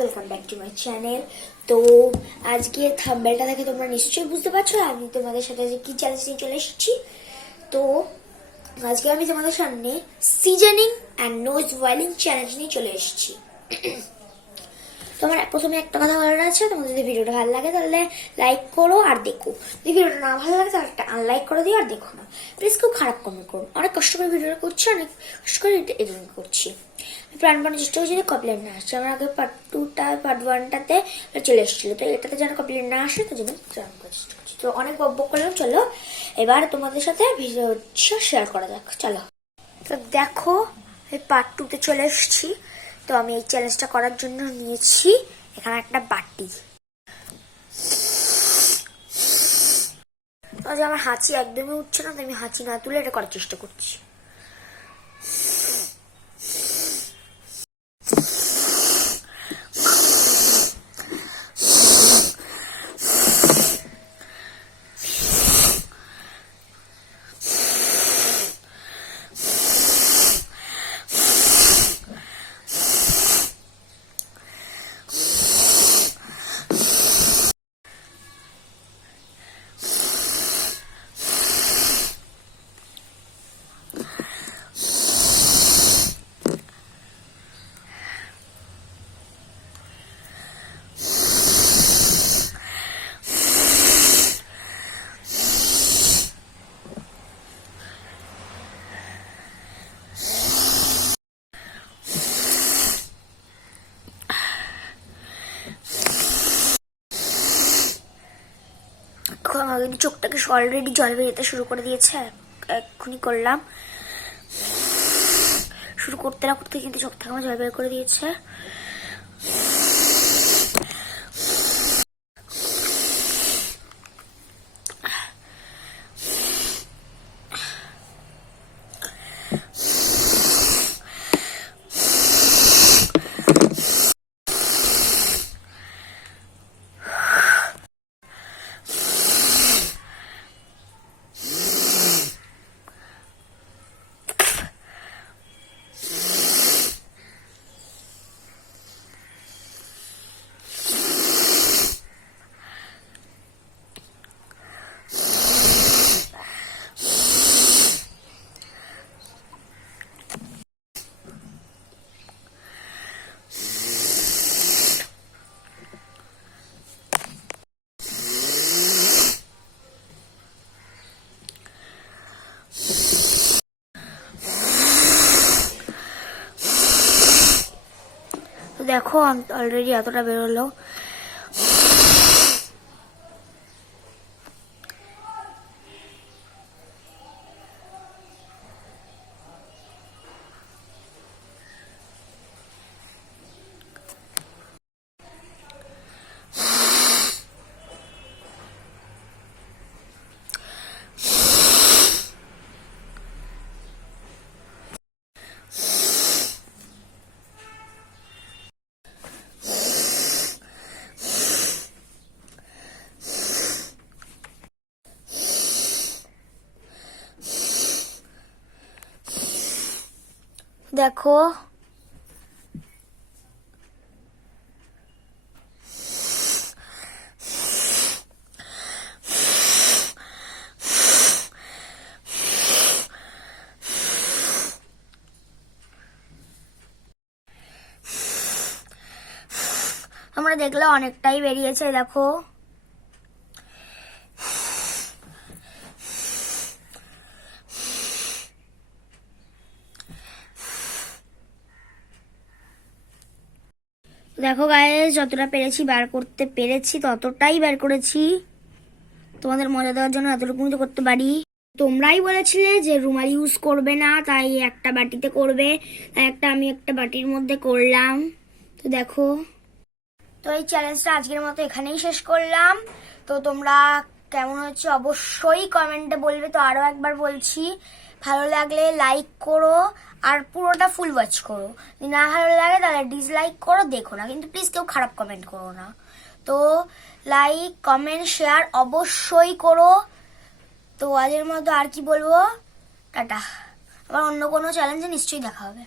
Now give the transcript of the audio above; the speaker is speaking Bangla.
Welcome back to my channel. তো আজকে থাম্বনেলটা দেখে তোমরা নিশ্চয়ই বুঝতে পারছো আমি তোমাদের সাথে কি চ্যালেঞ্জ নিয়ে চলে এসেছি। তো আজকে আমি তোমাদের সামনে seasoning and nose boiling challenge নিয়ে চলে এসেছি। তোমার প্রথমে একটা কথা বলার আছে, তোমার যদি ভিডিওটা ভালো লাগে তাহলে লাইক করো আর দেখো, যদি ভিডিওটা না ভালো লাগে তাহলে একটা আনলাইক করে দিও আর দেখো না প্লিজ। খুব খারাপ কমেন্ট করো, অনেক কষ্ট করে ভিডিওটা করছি, অনেক কষ্ট করে এডিটিং করছি, প্রাণপণে চেষ্টা করছি যে কমপ্লেন না আসছে। আমার আগে পার্ট 1টাতে চলে এসেছিলো, তো এটাতে যেন কমপ্লেন না আসে তার জন্য চেষ্টা করছি। তো অনেক বকবক করলাম, চলো এবার তোমাদের সাথে ভিডিওটা শেয়ার করা যাক। চলো, তো দেখো পার্ট 2তে চলে এসেছি। তো আমি এই চ্যালেঞ্জটা করার জন্য নিয়েছি এখানে একটা বাটি। আমার হাঁচি একদমই উঠছে না, তো আমি হাঁচি না তুলে এটা করার চেষ্টা করছি। চোখটাকে অলরেডি জল বেরোতে শুরু করে দিয়েছে, এক্ষুনি করলাম। শুরু করতে না করতে কিন্তু চোখ থেকে আমার জল বের করে দিয়েছে। দেখো অলরেডি এতটা বেরোলো। দেখো আমরা দেখলে অনেকটাই বেরিয়েছে। দেখো দেখো গায়ে যতটা পেরেছি বার করতে পেরেছি ততটাই বার করেছি। তোমাদের মজা দেওয়ার জন্য এতটুকু তো করতে পারি। তোমরাই বলেছিলে যে রুমাল ইউজ করবে না, তাই একটা বাটিতে করবে, তাই আমি একটা বাটির মধ্যে করলাম। তো দেখো, তো এই চ্যালেঞ্জটা আজকের মতো এখানেই শেষ করলাম। তো তোমরা কেমন হচ্ছে অবশ্যই কমেন্টে বলবে। তো আরো একবার বলছি, ভালো লাগলে লাইক করো আর পুরোটা ফুল ওয়াচ করো, যদি না ভালো লাগে তাহলে ডিসলাইক করো, দেখো না, কিন্তু প্লিজ কেউ খারাপ কমেন্ট করো না। তো লাইক কমেন্ট শেয়ার অবশ্যই করো। তো আজকের মতো আর কি বলবো, টাটা। আবার অন্য কোনো চ্যালেঞ্জে নিশ্চয়ই দেখা হবে।